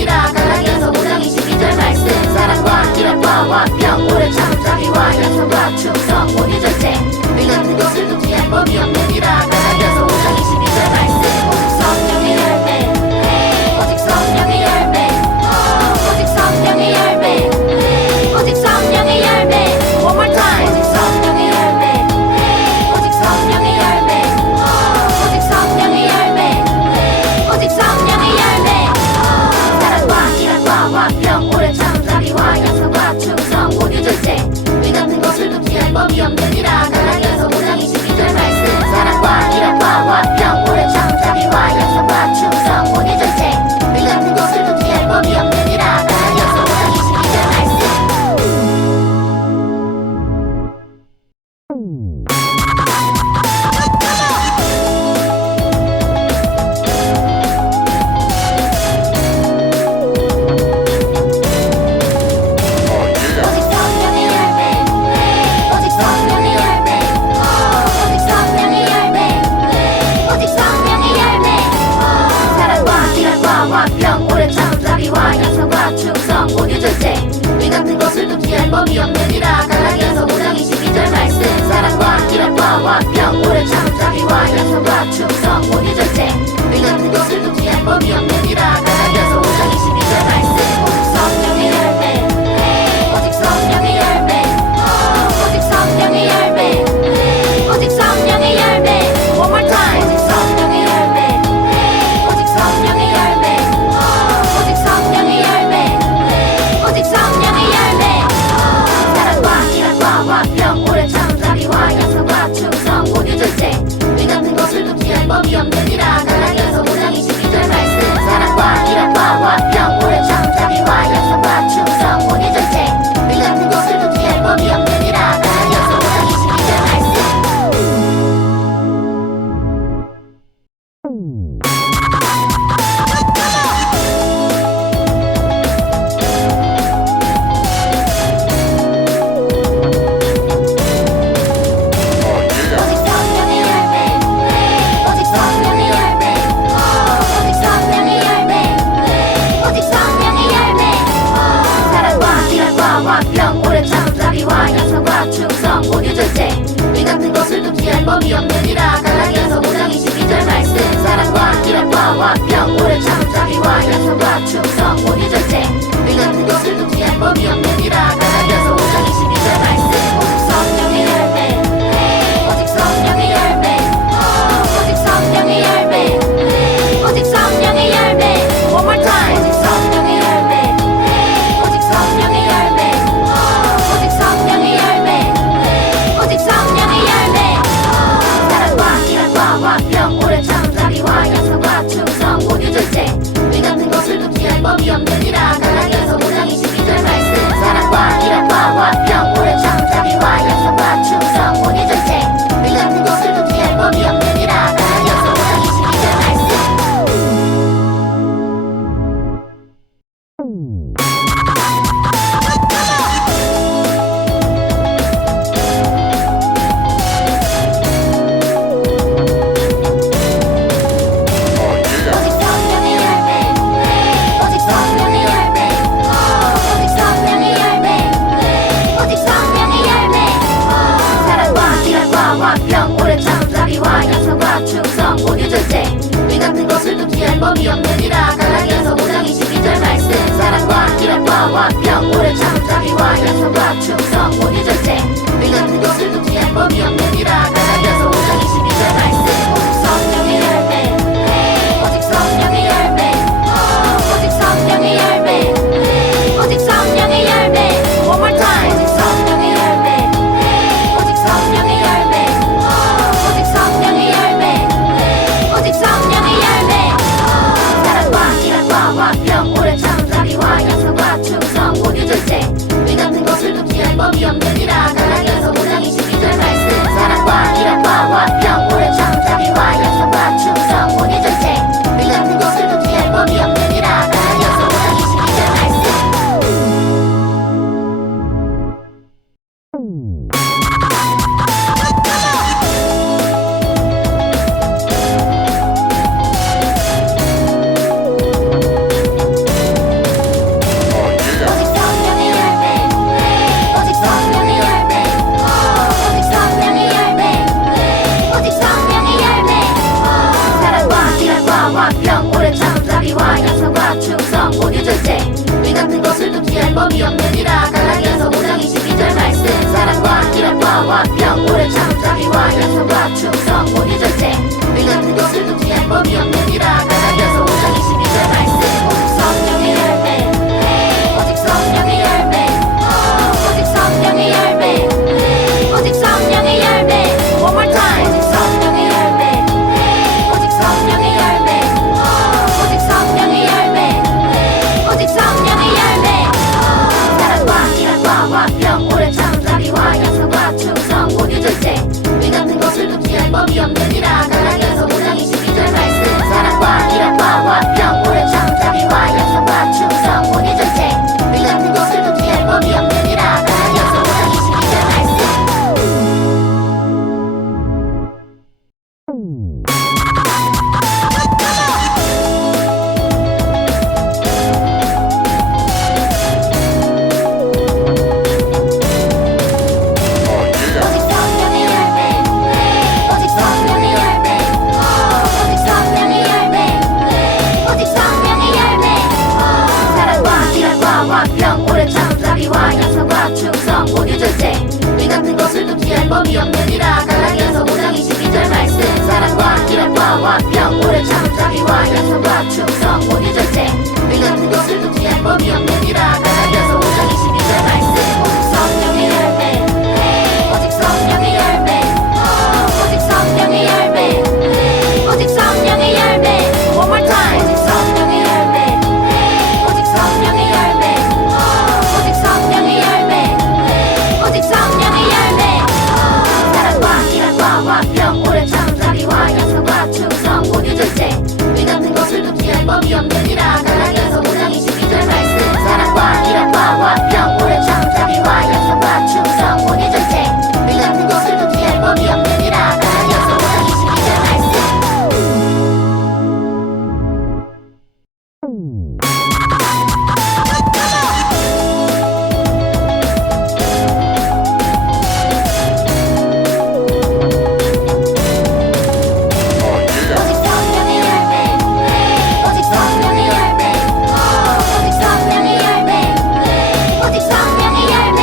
없느니라 갈라디아서 5장 22절 말씀 사랑과 기락과 화평 오래 참자비와 약속과 충성 온유 절제 이 같은 것을 두기할 법이 없느니라 갈라디아서 5장 22절 말씀 오직 성령의 열매 오직 성령의 열매 오직 성령의 열매 오직 성령의 열매 One more time 오직 성령의 열매 오직 성령의 열매 오직 성령의 열매 오직 성령의 열매 사랑과 기락과 화평 오래 참자비와 약속과 충성 온유 절제 이 같은 것을 두기할 법이 없느니라 갈라디아서 5장 22절 말씀 사랑과 기락과 화평 오래 참자비와 약속과 충성 온유 절제 이 같은 것을 두기할 법이 없느니라 갈라디아서 5장 22절 말씀 오직 성령의 열매 오직 성령의 열매 오직 성령의 열매 오직 성령의 열매 사랑과 기락과 화평 오래 참자비와 약속과 충성 온유 절제 이 같은 것을 두기할 법이 없느니라 갈라디아서 5장 22절 말씀 사랑과 기락과 화평 오래 참자비와 약속과 충성 온유 절제 이 같은 것을 두기할 법이 없느니라 갈라디아서 5장 22절 말씀 오직 성령의 열매 오직 성령의 열매 오직 성령의 열매 오직 성령의 열매 One more time 오직 성령의 열매 오직 성령의 열매 오직 성령의 열매 오직 성령의 열매 사랑과 기락과 화평 오래 참자비와 약속과 충성 온유 절제 이 같은 것을 두기할 법이 없느니라 갈라디아서 5장 22절 말씀 사랑과 기락과 화평 오래 참자비와 약속과 충성 온유 절제 이 같은 것을 두기할 법이 없느니라 갈라디아서 5장 22절 말씀 오직 성령의 열매 오직 성령의 열매 오직 성령의 열매 오직 성령의 열매 사랑과 기락과 화평 오래 참자비와 약속과 충성 온유 절제 이 같은 것을 두기할 법이 없느니라 갈라디아서 5장 22절 말씀 사랑과 기락과 화평 오래 참자비와 약속과 충성 온유 절제 이 같은 것을 두기할 법이 없느니라 갈라디아서 5장 22절 말씀 오직 성령의 열매 오직 성령의 열매 오직 성령의 열매 오직 성령의 열매 One more time 오직 성령의 열매 오직 성령의 열매 오직 성령의 열매 오직 성령의 열매 사랑과 기락과 화평 오래 참자비와 약속과 충성 온유 절제 이 같은 것을 두기할 법이 없느니라 갈라디아서 5장 22절 말씀 사랑과 기락과 화평 오래 참자비와 약속과 충성 온유 절제 이 같은 것을 두기할 법이 없느니라 갈라디아서 5장 22절 말씀 오직 성령의 열매 오직 성령의 열매 오직 성령의 열매 오직 성령의 열매 사랑과 기락과 화평 오래 참자비와 약속과 충성 온유 절제 이 같은 것을 두기할 법이 없느니라 갈라디아서 5장 22절 말씀 사랑과 기락과 화평 오래 참자비와 약속과 충성 온유 절제 이 같은 것을 두기할 법이 없느니라 갈라디아서 5장 22절 말씀 오직 성령의 열매 오직 성령의 열매 오직 성령의 열매 오직 성령의 열매 One more time 오직 성령의 열매 오직 성령의 열매 오직 성령의 열매 오직 성령의 열매 사랑과 기락과 화평 오래 참자비와 약속과 충성 온유 절제 이 같은 것을 두기할 법이 없느니라 범이 없느니라. 갈라디아서 5장 22절 말씀. 사랑과 기락과 완평 오래 참음 자비와 약속과 충성 온유 절제 이 같은 것을 두지할 범이 없느니라. 갈라디아서 5장 22절 말씀. 오직 성령의 열매 오직 성령의 열매 오직 성령의 열매 오직 성령의 열매 One more time. 오직 성령의 열매 오직 성령의 열매 오직 성령의 열매 오직 성령의 열매 사랑과 기락과 완평 오래 참음 자비와 약속과 충성 온유 절제 이 같은 것을 두지할 법이 없느니라. 갈라디아서 5장 22절 말씀. 사랑과 기락과 완평 오래 참음 자비와 약속과 충성 온유 절제 이 같은 것을 두지할 법이 없느니라. 갈라디아서 5장 22절 말씀. 오직 성령의 열매 오직 성령의 열매 오직 성령의 열매 오직 성령의 열매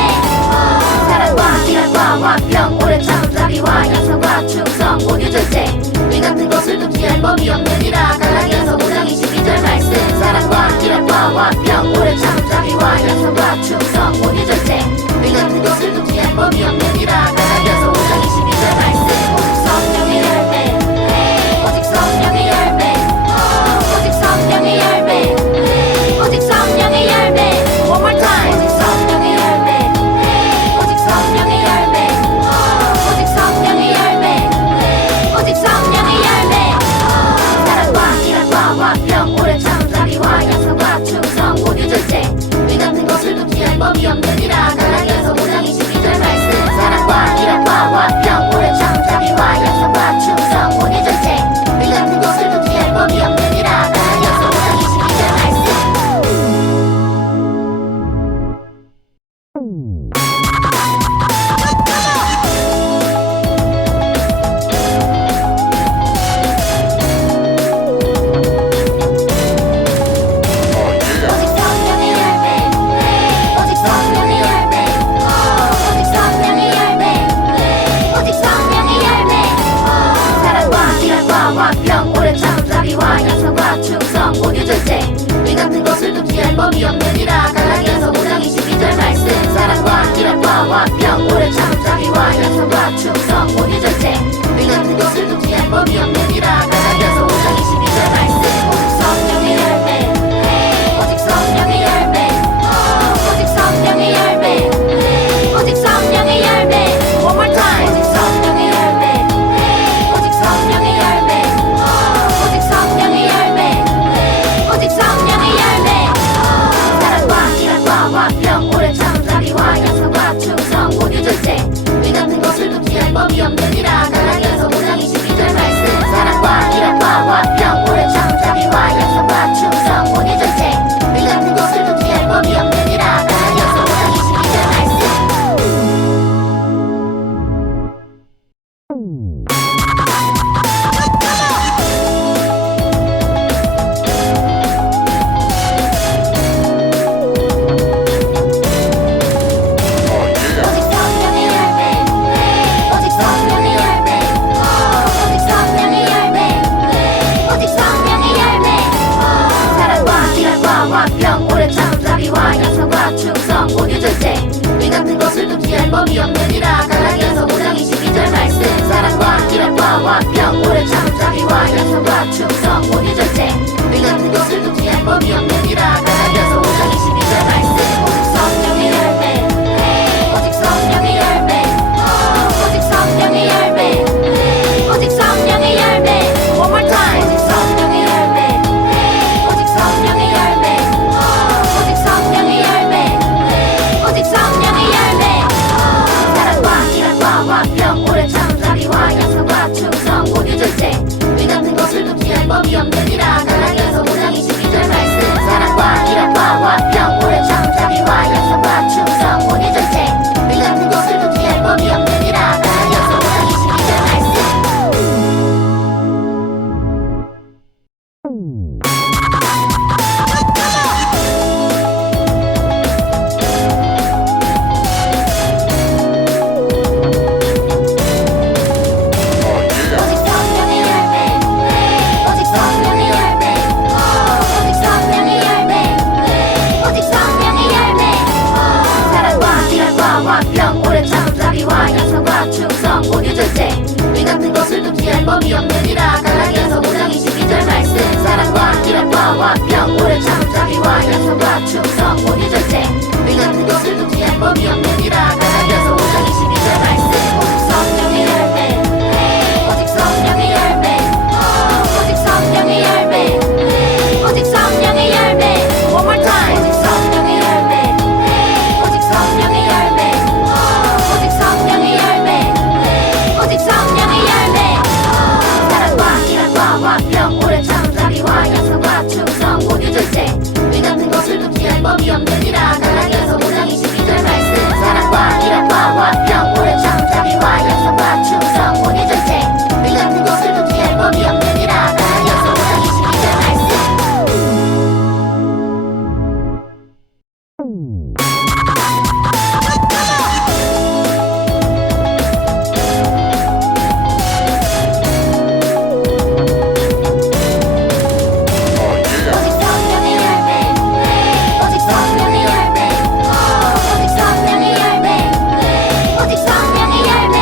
사랑과 기락과 완평 오래 참음 자비와 약속과 충성 온유 절제 이 같은 것을 두지할 법이 없느니라. 갈라디아서 5장 22절 말씀. 사랑과 기락과 완평 오래 참음 자비와 약속과 충성 온유 절제 이 같은 것을 두지할 법이 없느니라. 갈라디아서 5장 22절 말씀. 오직 성령의 열매 오직 성령의 열매 오직 성령의 열매 오직 성령의 열매 One more time. 오직 성령의 열매 오직 성령의 열매 오직 성령의 열매 오직 성령의 열매 사랑과 기락과 완평 오래 참음 자비와 약속과 충성 온유 절제 이 같은 것을 두지할 법이 없느니라. 갈라디아서 5장 22절 말씀. 사랑과 기락과 완평 오래 참음 자비와 약속과 충성 온유 절제 이 같은 것을 두지할 법이 없느니라. 갈라디아서 5장 22절 말씀. 오직 성령의 열매 오직 성령의 열매 오직 성령의 열매 오직 성령의 열매 사랑과 기락과 완평 오래 참음 자비와 약속과 충성 온유 절제 이 같은 것을 두지할 법이 없느니라. 갈라디아서 5장 22절 말씀. 사랑과 기락과 완평 오래 참음 자비와 약속과 충성 온유 절제 이 같은 것을 두지할 법이 없느니라. 갈라디아서 5장 22절 말씀. 오직 성령의 열매 오직 성령의 열매 오직 성령의 열매 오직 성령의 열매 One more time. 오직 성령의 열매 오직 성령의 열매 오직 성령의 열매 오직 성령의 열매 사랑과 자비와 양선과 충성 온유 절제 이 같은 것을 두기할 법이 없느니라. 갈라디아서 5장 22절 말씀. 사랑과 기쁨과 화평 오래 참음 자비와 양선과 충성 온유 절제 이 같은 것을 두기할 법이 없느니라. 갈라디아서 5장 22절 말씀. 오직 성령의 열매 오직 성령의 열매 오직 성령의 열매 오직 성령의 열매 One more time. 오직 성령의 열매 오직 성령의 열매 오직 성령의 열매 오직 성령의 열매 사랑과 기쁨과 화평 오래 참음 자비와 양선과 충성 온유 절제 이 같은 것을 두기할 법이 없느니라. 갈라디아서 5장 22절 말씀. 사랑과 기쁨과 화평 오래 참음 자비와 양선과 충성 온유 절제 이 같은 것을 두기할 법이 없느니라. 갈라디아서 5장 22절 말씀. 오직 성령의 열매 오직 성령의 열매 오직 성령의 열매 오직 성령의 열매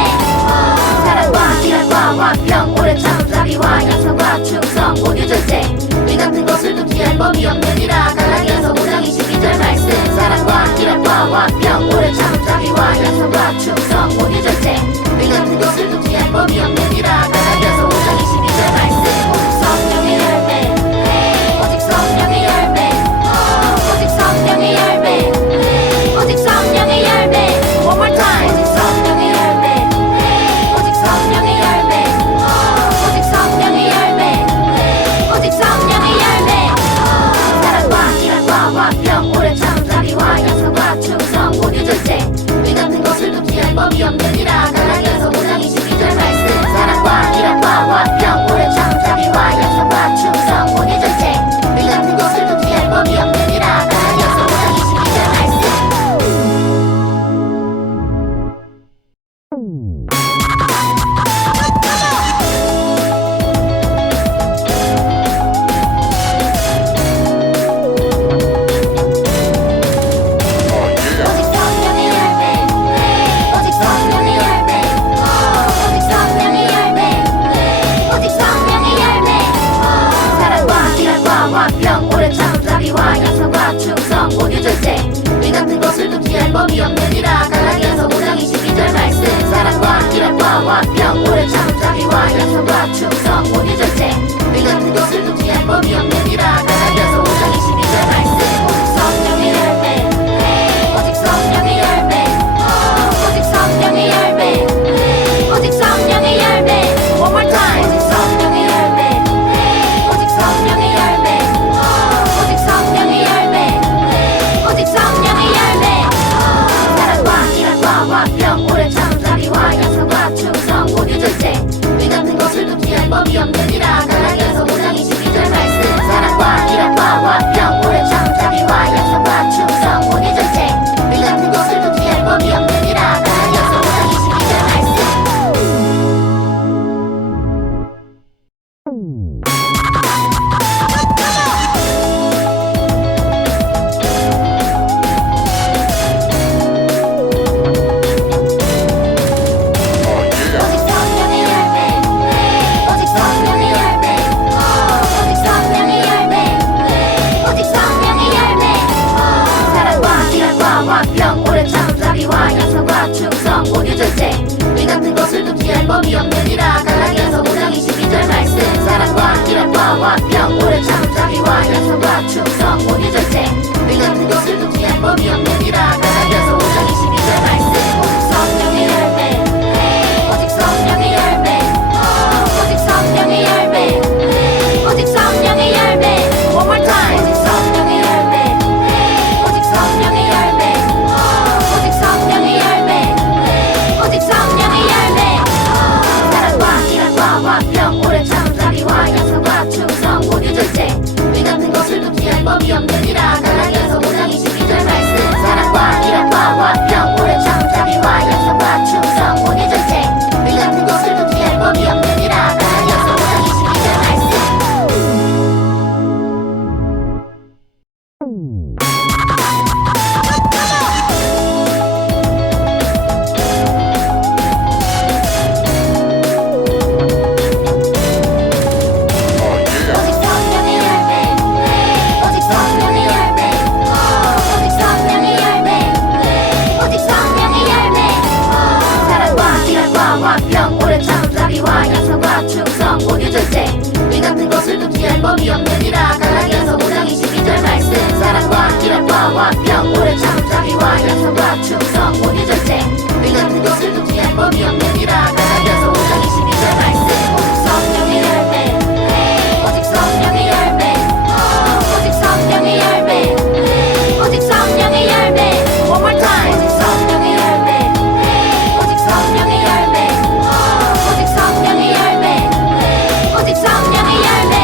사랑과 기쁨과 화평 오래 참음 자비와 양선과 충성 온유 절제 이 같은 것을 두기할 법이 없느니라. 갈라디아서 5장 22절 말씀. 사랑과 기쁨과 화평 오래 참음 자비와 양선과 충성 온유 절제 이 같은 것을 두기할 법이 없느니라. 갈라디아서 5장 22절 말씀. 오직 성령의 열매 오직 성령의 열매 오직 성령의 열매 오직 성령의 열매 One more time. 오직 성령의 열매 오직 성령의 열매 오직 성령의 열매 오직 성령의 열매 사랑과 기쁨과 화평 오래 참음 자비와 양선과 충성 온유 절제 이 같은 것을 두기할 법이 없느니라. 갈라디아서 5장 22절 말씀. 사랑과 기쁨과 화평 오래 참음 자비와 양선과 충성 온유 절제 이 같은 것을 두기할 법이 없느니라. 갈라디아서 5장 22절 말씀. 오직 성령의 열매 오직 성령의 열매 오직 성령의 열매 오직 성령의 열매 사랑과 기쁨과 화평 오래 참음 자비와 양선과 충성 온유 절제 이 같은 것을 두기할 법이 없느니라. 갈라디아서 5장 22절 말씀. 사랑과 기쁨과 화평 오래 참음 자비와 양선과 충성 온유 절제 이 같은 것을 두기할 법이 없느니라. 갈라디아서 5장 22절 말씀. 오직 성령의 열매 오직 성령의 열매 오직 성령의 열매 오직 성령의 열매 One more time. 오직 성령의 열매 오직 성령의 열매 오직 성령의 열매 오직 성령의 열매 사랑과 기쁨과 화평 오래 참음 자비와 양선과 충성 온유 절제 이 같은 것을 두기할 법이 없느니라. 갈라디아서 5장 22절 말씀. 사랑과 기쁨과 화평 오래 참음 자비와 양선과 충성 온유 절제 이 같은 것을 두기할 법이 없느니라. 갈라디아서 5장 22절 말씀. 오직 성령의 열매 오직 성령의 열매 오직 성령의 열매 오직 성령의 열매 사랑과 기쁨과 화평 오래 참음 자비와 양선과 충성 온유 절제 이 같은 것을 두기할 법이 없느니라. 갈라디아서 5장 22절 말씀. 사랑과 기쁨과 화평 오래 참음 자비와 양선과 충성 온유 절제 이 같은 것을 두기할 법이 없느니라. 갈라디아서 5장 22절 말씀. 오직 성령의 열매 오직 성령의 열매 오직 성령의 열매 오직 성령의 열매 One more time. 오직 성령의 열매 오직 성령의 열매 오직 성령의 열매 오직 성령의 열매 사랑과 기쁨과 화평 오래 참음 자비와 양선과 충성 온유 절제 이 같은 것을 두기할 법이 없느니라. 병 오래 잠잠이와 약속과 충성 온유 절제 이 같은 것을 두기할 법이 없느니라 갈라디아서 5장 22절 말씀 오직 성령의 열매 오직 성령의 열매 오직 성령의 열매 오직 성령의 열매 One more time 오직 성령의 열매 오직 성령의 열매 오직 성령의 열매 오직 성령의 열매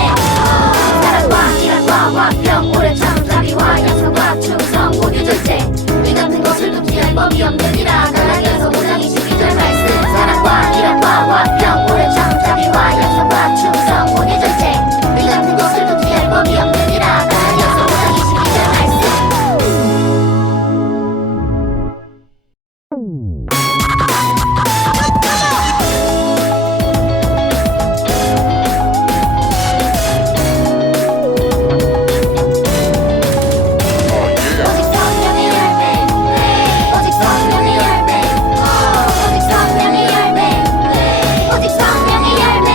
사랑과 희락과 화평 오래 잠잠이와 약속과 충성 온유 절제 이 같은 것을 두기할 법이 없느니라 갈라디아서 5장 22절 말씀 사랑과 희락과 화평 오래 잠잠이와 약속과 충성 온유 절제 이 같은 것을 두기할 법이 없느니라 갈라디아서 5장 22절 말씀 오직 성령의 열매 오직 성령의 열매 오직 성령의 열매 오직 성령의 열매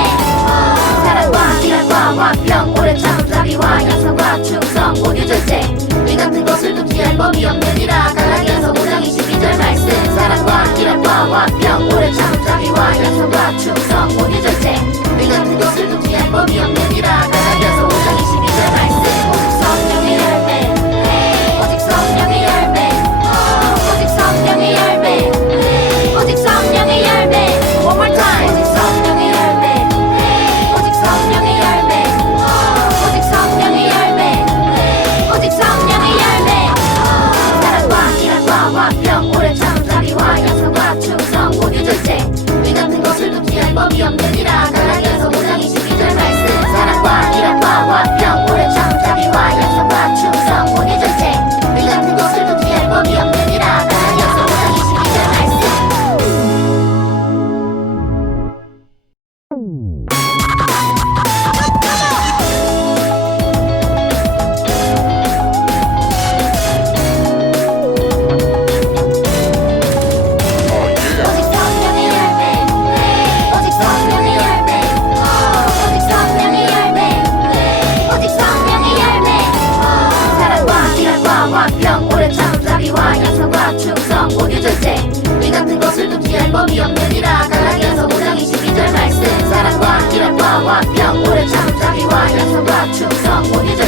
사랑과 희락과 화평 오래 잠잠이와 약속과 충성 온유 절제 이 같은 것을 두기할 법이 없느니라 갈라디아서 5장 22절 말씀 사랑과 희락과 화평 오래 잠잠이와 약속과 충성 온유 절제 이 같은 것을 두기할 법이 없느니라 갈라디아서 5장 22절 말씀 오직 성령의 열매 오직 성령의 열매 오직 성령의 열매 오직 성령의 열매 One more time 오직 성령의 열매 오직 성령의 열매 오직 성령의 열매 오직 성령의 열매 사랑과 희락과 화평 오래 잠잠이와 약속과 충성 온유 절제 이 같은 것을 두기할 법이 없느니라 갈라디아서 5장 22절 말씀 사랑과 희락과 화평 오래 잠잠이와 약속과 충성 온유 절제 이 같은 것을 두기할 법이 없느니라 갈라디아서 5장 22절 말씀 오직 성령의 열매 오직 성령의 열매 오직 성령의 열매 오직 성령의 열매 사랑과 희락과 화평 오래 잠잠이와 약속과 충성 온유 절제 이 같은 것을 두기할 법이 없느니라 갈라디아서 5장 22절 말씀 사랑과 희락과 화평 오래 잠잠이와 약속과 충성 온유 절제